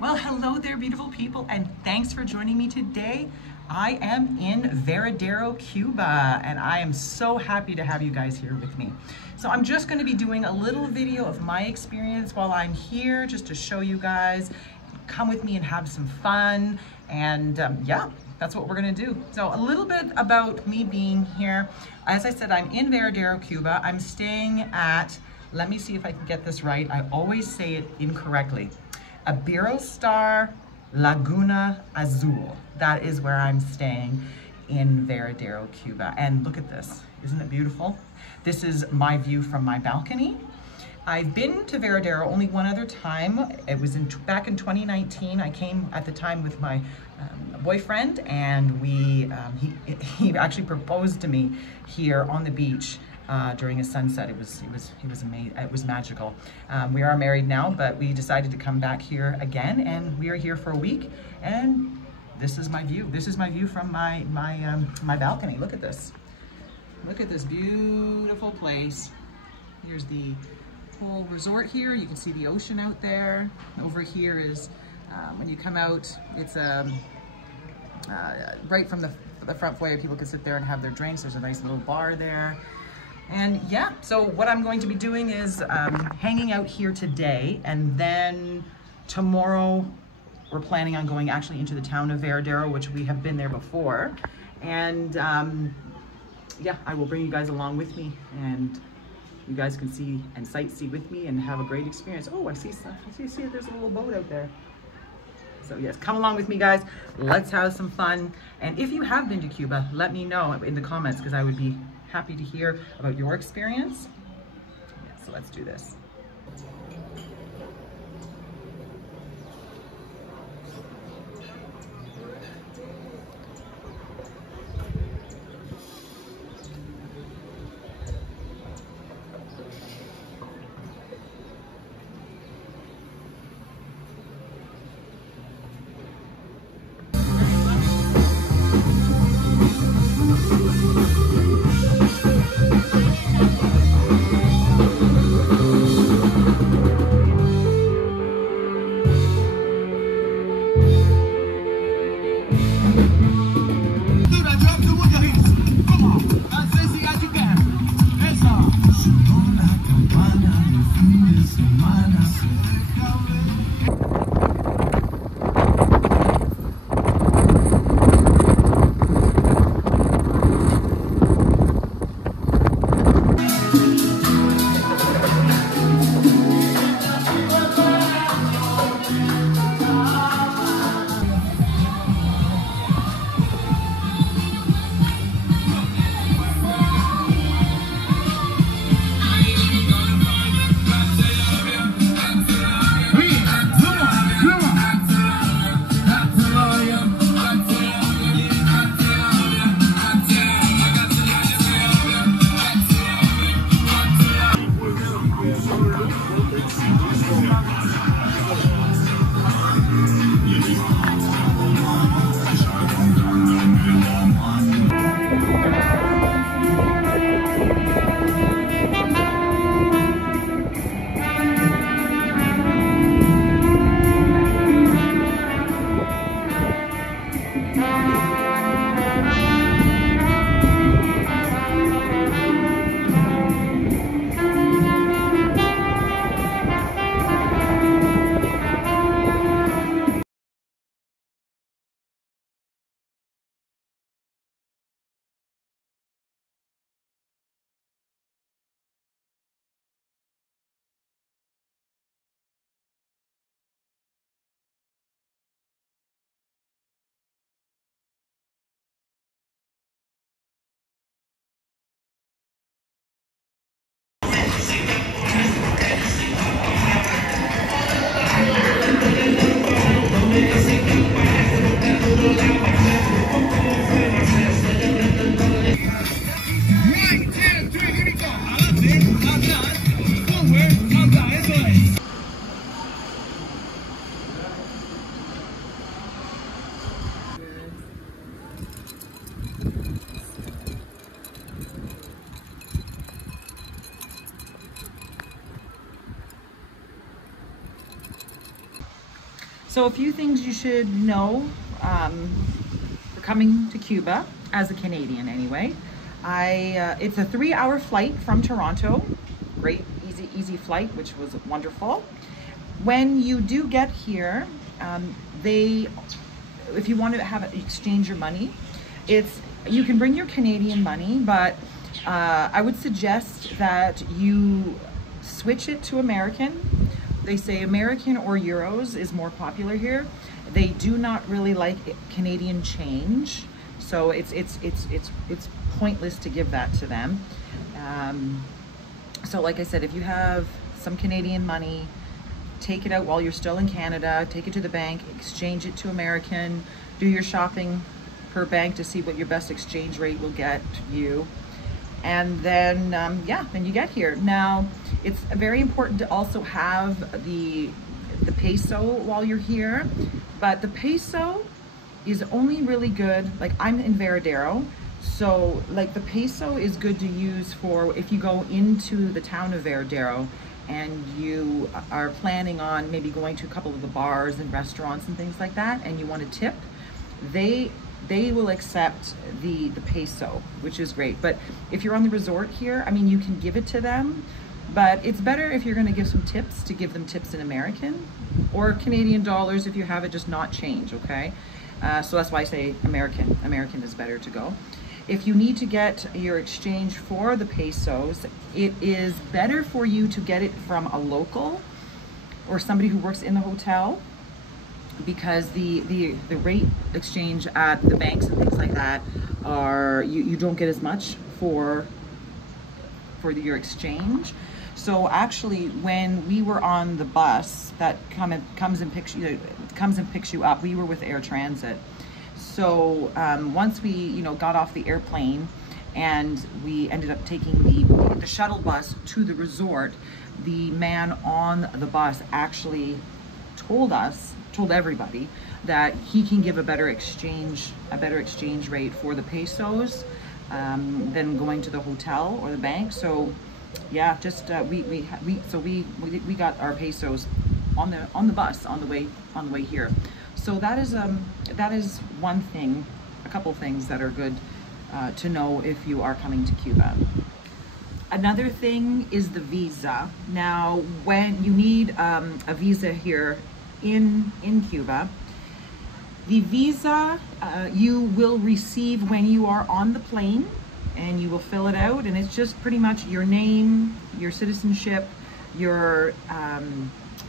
Well, hello there, beautiful people, and thanks for joining me today. I am in Varadero, Cuba, and I am so happy to have you guys here with me. So I'm just going to be doing a little video of my experience while I'm here, just to show you guys. Come with me and have some fun, and yeah, that's what we're going to do. So a little bit about me being here. As I said, I'm in Varadero, Cuba. I'm staying at, let me see if I can get this right. I always say it incorrectly. Iberostar Laguna Azul. That is where I'm staying in Varadero, Cuba. And look at this, isn't it beautiful? This is my view from my balcony. I've been to Varadero only one other time. It was back in 2019. I came at the time with my boyfriend, and he actually proposed to me here on the beach during a sunset. It was amazing. It was magical. We are married now, but we decided to come back here again, and we are here for a week. And this is my view. This is my view from my balcony. Look at this. Look at this beautiful place. Here's the whole resort here. You can see the ocean out there. Over here is when you come out, it's right from the front foyer. People can sit there and have their drinks. There's a nice little bar there. And yeah, so what I'm going to be doing is hanging out here today, and then tomorrow we're planning on going actually into the town of Varadero, which we have been there before. And yeah, I will bring you guys along with me, and you guys can see and sightsee with me and have a great experience. Oh, I see stuff. I see there's a little boat out there. So yes, come along with me, guys. Let's have some fun. And if you have been to Cuba, let me know in the comments, because I would be happy to hear about your experience. Yeah, so let's do this. So a few things you should know for coming to Cuba, as a Canadian anyway. It's a 3-hour flight from Toronto. Great, easy flight, which was wonderful. When you do get here, if you want to exchange your money, you can bring your Canadian money, but I would suggest that you switch it to American. They say American or euros is more popular here. They do not really like Canadian change, so it's pointless to give that to them. So like I said, if you have some Canadian money, take it out while you're still in Canada, take it to the bank, exchange it to American, do your shopping per bank to see what your best exchange rate will get you. And then, then you get here. Now, it's very important to also have the peso while you're here, but the peso is only really good, like I'm in Varadero, so like the peso is good to use for if you go into the town of Varadero and you are planning on maybe going to a couple of the bars and restaurants and things like that, and you want to tip, they will accept the peso, which is great. But if you're on the resort here, I mean, you can give it to them, but it's better if you're going to give some tips to give them tips in American or Canadian dollars if you have it, just not change, okay? So that's why I say American. American is better to go. If you need to get your exchange for the pesos, it is better for you to get it from a local or somebody who works in the hotel, because the rate exchange at the banks and things like that are, you don't get as much for your exchange. So actually, when we were on the bus that comes and picks you up, we were with Air Transit. So once we got off the airplane and we ended up taking the shuttle bus to the resort, the man on the bus actually told everybody that he can give a better exchange rate for the pesos than going to the hotel or the bank. So yeah, just we got our pesos on the bus on the way here. So that is one thing, a couple things that are good to know if you are coming to Cuba. Another thing is the visa. Now, when you need a visa here in Cuba, the visa you will receive when you are on the plane, and you will fill it out, and it's just pretty much your name, your citizenship, your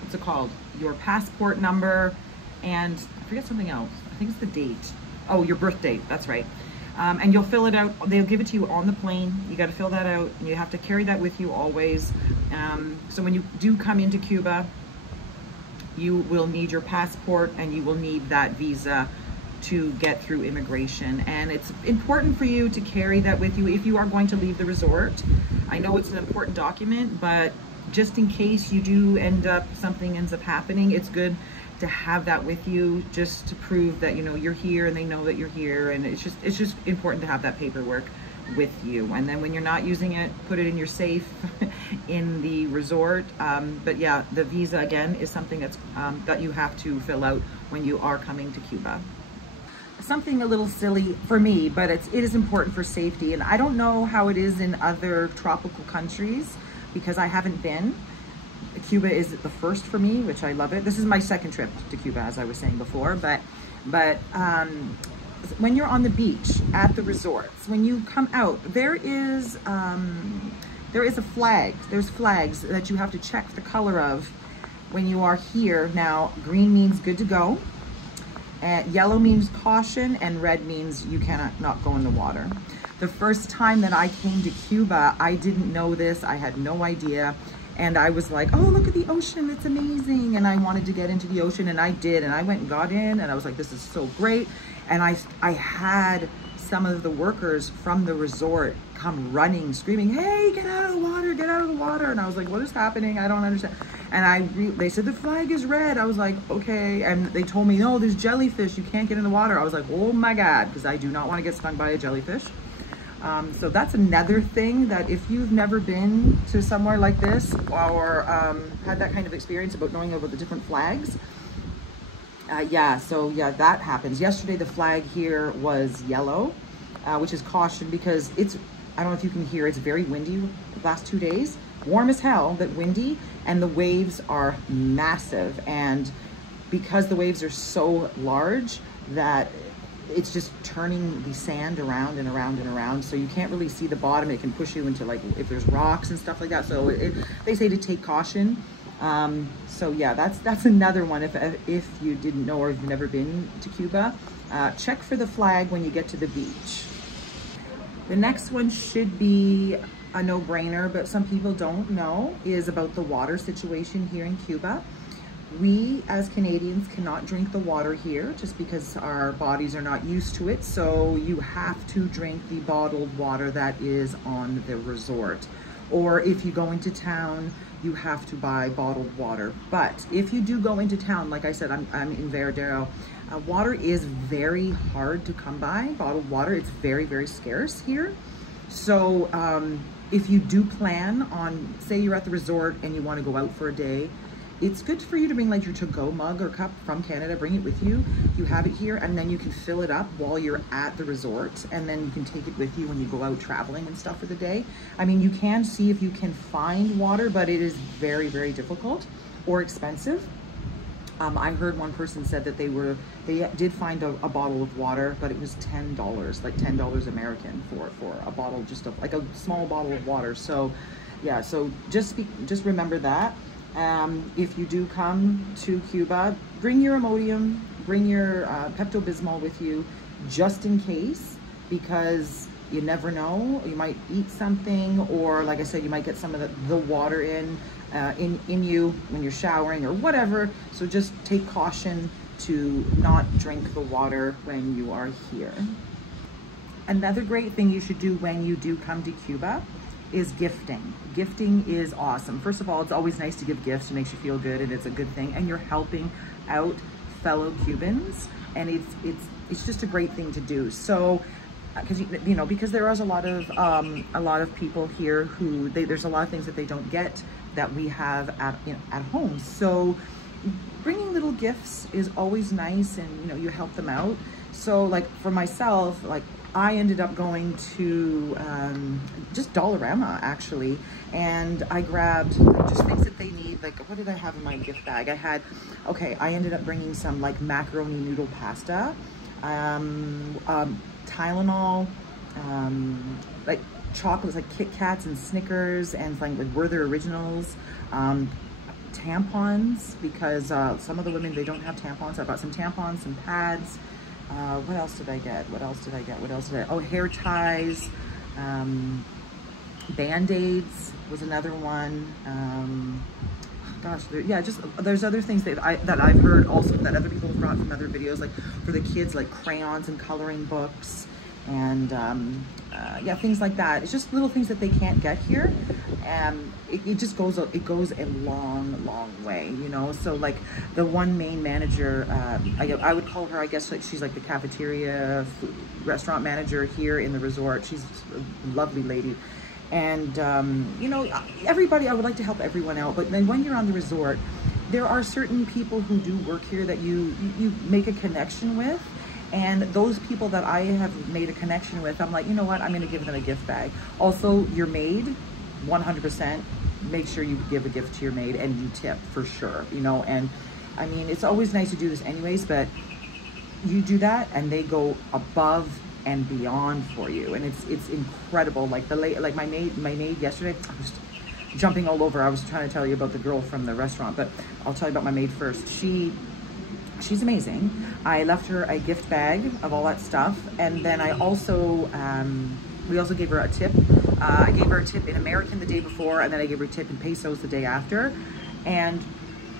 what's it called, your passport number, and I forget something else. I think it's the date. Oh, your birth date, that's right. And you'll fill it out. They'll give it to you on the plane. You got to fill that out, and you have to carry that with you always. So when you do come into Cuba, you will need your passport and you will need that visa to get through immigration. And it's important for you to carry that with you if you are going to leave the resort. I know it's an important document, but just in case you do something ends up happening, it's good to have that with you, just to prove that you're here and they know that you're here. And it's just important to have that paperwork with you. And then when you're not using it, put it in your safe in the resort. But yeah, the visa again is something that's that you have to fill out when you are coming to Cuba. Something a little silly for me, but it is important for safety. And I don't know how it is in other tropical countries because I haven't been. Cuba is the first for me, which I love it. This is my second trip to Cuba, as I was saying before, but when you're on the beach at the resorts, when you come out, there is a flag. There's flags that you have to check the color of when you are here. Now, green means good to go, yellow means caution, and red means you cannot not go in the water. The first time that I came to Cuba, I didn't know this. I had no idea. And I was like, oh, look at the ocean, it's amazing. And I wanted to get into the ocean, and I did. And I went and got in, and I was like, this is so great. And I had some of the workers from the resort come running, screaming, hey, get out of the water, get out of the water. And I was like, what is happening? I don't understand. And they said, the flag is red. I was like, okay. And they told me, no, there's jellyfish, you can't get in the water. I was like, oh my God, because I do not want to get stung by a jellyfish. So that's another thing, that if you've never been to somewhere like this or had that kind of experience about knowing about the different flags, Yeah, so yeah, that happens. Yesterday, the flag here was yellow, which is caution because it's, I don't know if you can hear, it's very windy the last 2 days. Warm as hell, but windy, and the waves are massive. And because the waves are so large that it's just turning the sand around and around and around, so you can't really see the bottom. It can push you into, like, if there's rocks and stuff like that. So they say to take caution. So yeah, that's another one. If you didn't know or if you've never been to Cuba, check for the flag when you get to the beach. The next one should be a no-brainer, but some people don't know, is about the water situation here in Cuba. We as Canadians cannot drink the water here just because our bodies are not used to it. So you have to drink the bottled water that is on the resort. Or if you go into town, you have to buy bottled water. But if you do go into town, like I said, I'm in Varadero, water is very hard to come by, bottled water. It's very, very scarce here. So if you do plan on, say you're at the resort and you want to go out for a day, it's good for you to bring like your to-go mug or cup from Canada, bring it with you. You have it here, and then you can fill it up while you're at the resort, and then you can take it with you when you go out traveling and stuff for the day. I mean, you can see if you can find water, but it is very, very difficult or expensive. I heard one person said that they did find a bottle of water, but it was $10, like $10 American for a bottle, just like a small bottle of water. So yeah, so just remember that. If you do come to Cuba, bring your Imodium, bring your Pepto-Bismol with you, just in case, because you never know. You might eat something, or like I said, you might get some of the water in you when you're showering or whatever. So just take caution to not drink the water when you are here. Another great thing you should do when you do come to Cuba is gifting. Gifting is awesome. First of all, it's always nice to give gifts. It makes you feel good, and it's a good thing, and you're helping out fellow Cubans, and it's just a great thing to do. So because there is a lot of people here who there's a lot of things that they don't get that we have at home. So bringing little gifts is always nice, and you help them out. So like for myself, like I ended up going to just Dollarama actually, and I grabbed just things that they need. Like, what did I have in my gift bag? I ended up bringing some like macaroni noodle pasta, Tylenol, like chocolates like Kit Kats and Snickers, and like Werther Originals, tampons, because some of the women, they don't have tampons. I bought some tampons, some pads. What else did I get? Oh, hair ties, Band-Aids was another one. There's other things that I've heard also that other people have brought from other videos, like for the kids, like crayons and coloring books, and yeah, things like that. It's just little things that they can't get here, and it goes a long way, So like the one main manager, I would call her, I guess, like she's like the cafeteria restaurant manager here in the resort. She's a lovely lady. And everybody, I would like to help everyone out, but then when you're on the resort, there are certain people who do work here that you make a connection with. And those people that I have made a connection with, I'm like, you know what, I'm gonna give them a gift bag. Also, your maid, 100%, make sure you give a gift to your maid, and you tip for sure, and I mean, it's always nice to do this anyways, but you do that and they go above and beyond for you, and it's incredible. Like my maid yesterday, I was jumping all over. I was trying to tell you about the girl from the restaurant, but I'll tell you about my maid first. She's amazing. I left her a gift bag of all that stuff, and then I also we also gave her a tip. I gave her a tip in American the day before, and then I gave her a tip in pesos the day after, and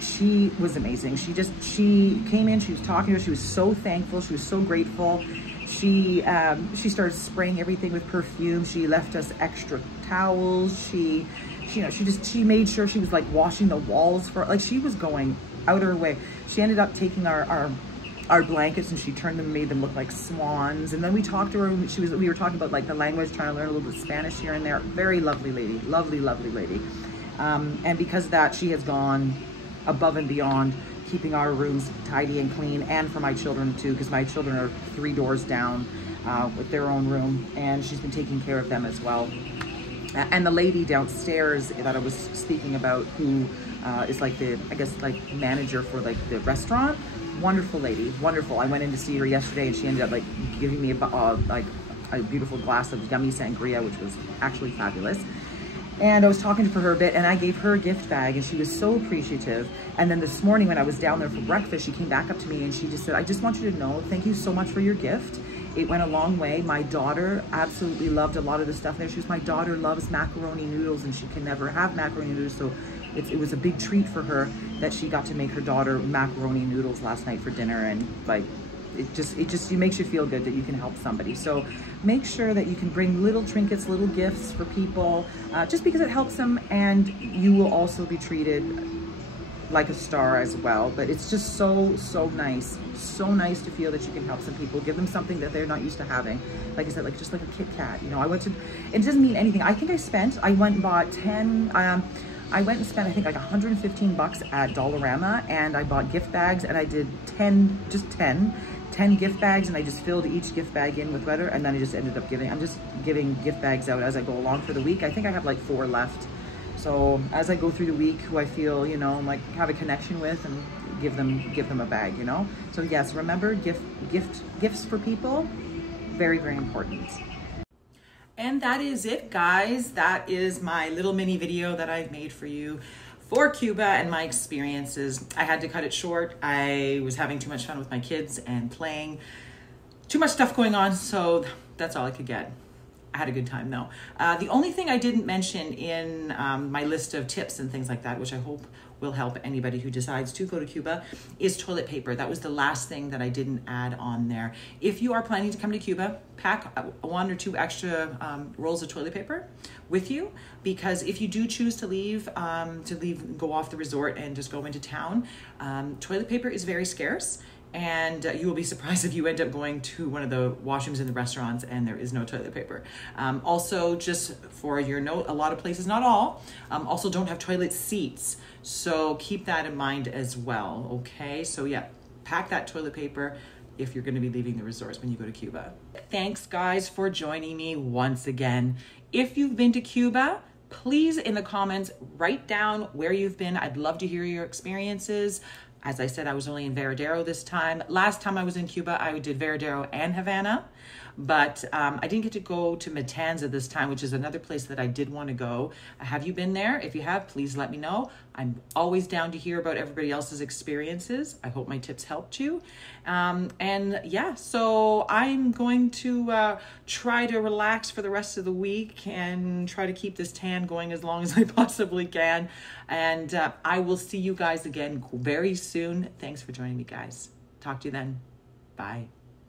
she was amazing. She came in, she was talking to her, she was so thankful, she was so grateful. She started spraying everything with perfume. She left us extra towels. She made sure she was like washing the walls for, like, she was going out of her way. She ended up taking our blankets, and she turned them, made them look like swans. And then we talked to her. We were talking about like the language, trying to learn a little bit of Spanish here and there. Very lovely lady, lovely lady. And because of that, she has gone above and beyond keeping our rooms tidy and clean, and for my children too, because my children are 3 doors down with their own room, and she's been taking care of them as well. And the lady downstairs that I was speaking about, who is like the, I guess, like manager for like the restaurant, wonderful lady, wonderful. I went in to see her yesterday, and she ended up like giving me like a beautiful glass of yummy sangria, which was actually fabulous. And I was talking to her a bit, and I gave her a gift bag, and she was so appreciative. And then this morning when I was down there for breakfast, she came back up to me and she just said, I just want you to know, thank you so much for your gift. It went a long way. My daughter absolutely loved a lot of the stuff there. She was, my daughter loves macaroni noodles and she can never have macaroni noodles. So it was a big treat for her that she got to make her daughter macaroni noodles last night for dinner. And like, it makes you feel good that you can help somebody. So make sure that you can bring little trinkets, little gifts for people, just because it helps them, and you will also be treated like a star as well. But it's just so nice to feel that you can help some people, give them something that they're not used to having. Like I said, like just like a Kit Kat, you know. It doesn't mean anything. I think I went and bought 10, I went and spent, I think, like 115 bucks at Dollarama, and I bought gift bags, and I did 10 gift bags, and I just filled each gift bag in with leather, and then I just ended up I'm just giving gift bags out as I go along for the week. I think I have like 4 left. So as I go through the week, who I feel, you know, like have a connection with, and give them a bag, you know. So yes, remember, gifts for people, very, very important. And that is it, guys. That is my little mini video that I've made for you for Cuba and my experiences. I had to cut it short. I was having too much fun with my kids and playing. Too much stuff going on, so that's all I could get. I had a good time though. The only thing I didn't mention in my list of tips and things like that, which I hope will help anybody who decides to go to Cuba, is toilet paper. That was the last thing that I didn't add on there. If you are planning to come to Cuba, pack 1 or 2 extra rolls of toilet paper with you, because if you do choose to leave, go off the resort and just go into town, toilet paper is very scarce. And you will be surprised if you end up going to one of the washrooms in the restaurants and there is no toilet paper. Also, just for your note, a lot of places, not all, also don't have toilet seats. So keep that in mind as well, okay? So yeah, pack that toilet paper if you're gonna be leaving the resorts when you go to Cuba. Thanks, guys, for joining me once again. If you've been to Cuba, please in the comments write down where you've been. I'd love to hear your experiences. As I said, I was only in Varadero this time. Last time I was in Cuba, I did Varadero and Havana, but I didn't get to go to Matanza this time, which is another place that I did want to go. Have you been there? If you have, please let me know. I'm always down to hear about everybody else's experiences. I hope my tips helped you. And yeah, so I'm going to try to relax for the rest of the week and try to keep this tan going as long as I possibly can. And I will see you guys again very soon. Thanks for joining me, guys. Talk to you then. Bye.